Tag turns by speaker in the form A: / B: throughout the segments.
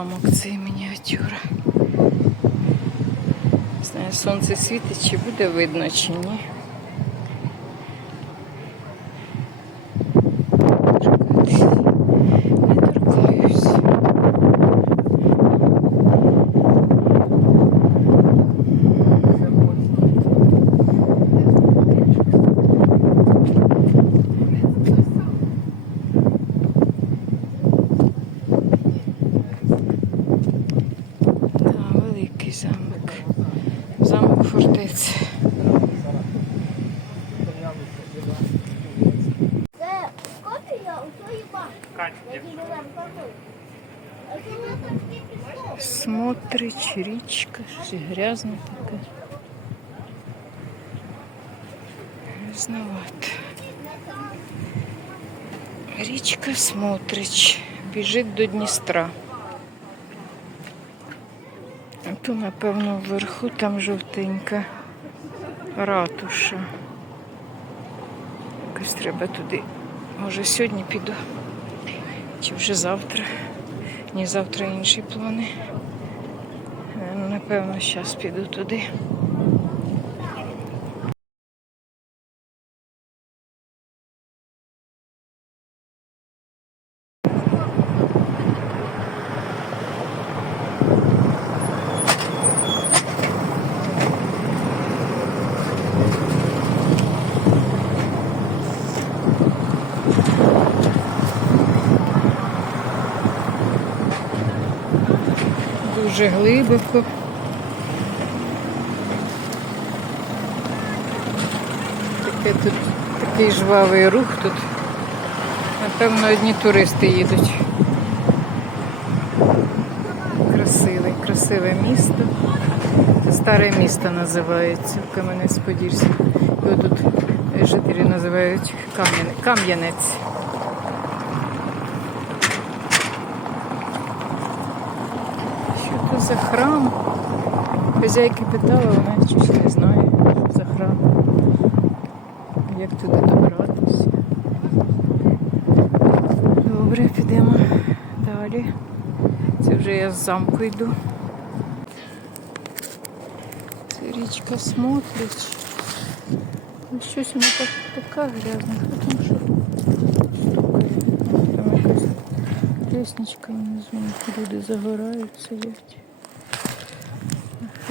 A: замок цей мініатюра. Не Знаю, сонце світить, чи буде видно, чи ні. Не торкаюсь. Та, великий замок. Замок фортеці.
B: Це копія у тої башні. Які були в Картоні. А це не так тільки стоп.
A: Смотрич, річка, щось грязне таке. Грязновато. Річка Смотрич. Біжить до Дністра. А то, напевно, вверху там жовтенька ратуша. Якось треба туди. Може, сьогодні піду. Чи вже завтра. Ні, завтра інші плани. Е, Напевно, зараз піду туди. Дуже глибоко. Таке тут такий жвавий рух тут. Напевно, одні туристи їдуть. Красиве, красиве місто. Старе місто називається в Кам'янець-Подільську. Його тут жителі називають Кам'янець. Що це храм? Хазяйки питала, вона щось не знає, що за храм. Як туди добратися. Добре, підемо далі. Це вже я з замку йду. Це річка Смотрич. Ну, Щось вона так, така грязна. Там що стукає? О, Там якась лісничка внизу. Люди загорають, сидять.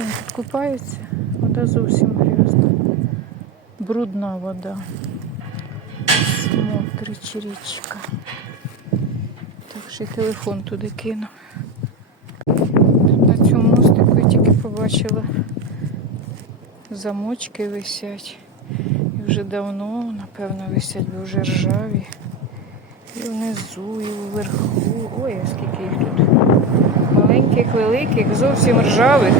A: Тут купаються. Вода зовсім грязна. Брудна вода. Смотрич річка. Так ще й телефон туди кину. Тут на цьому мостику я тільки побачила замочки висять. І вже давно, напевно, висять, бо вже ржаві. І внизу, і вверху. Ой, а скільки їх тут. Маленьких, великих, зовсім ржавих.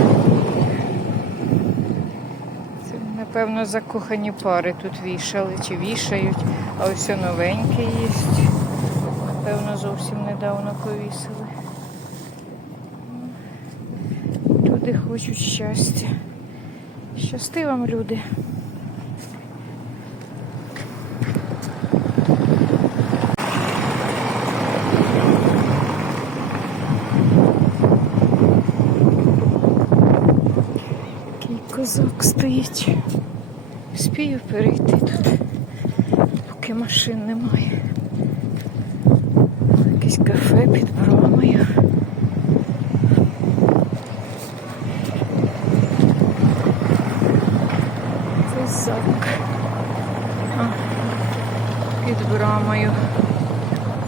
A: Напевно, закохані пари тут вішали чи вішають, а ось новеньке є. Напевно, зовсім недавно повісили. Люди хочуть щастя. Щасти вам, люди. Такий козак стоїть. Спію перейти тут, поки машин немає. Якесь кафе під бромою. Це замок. А, під брамою.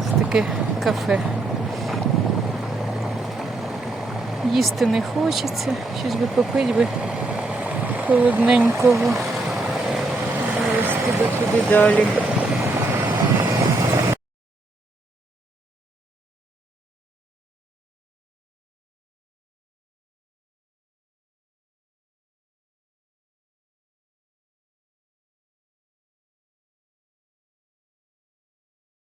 A: Це таке кафе. Їсти не хочеться, щось би попити би холодненького. Зараз піду туди далі.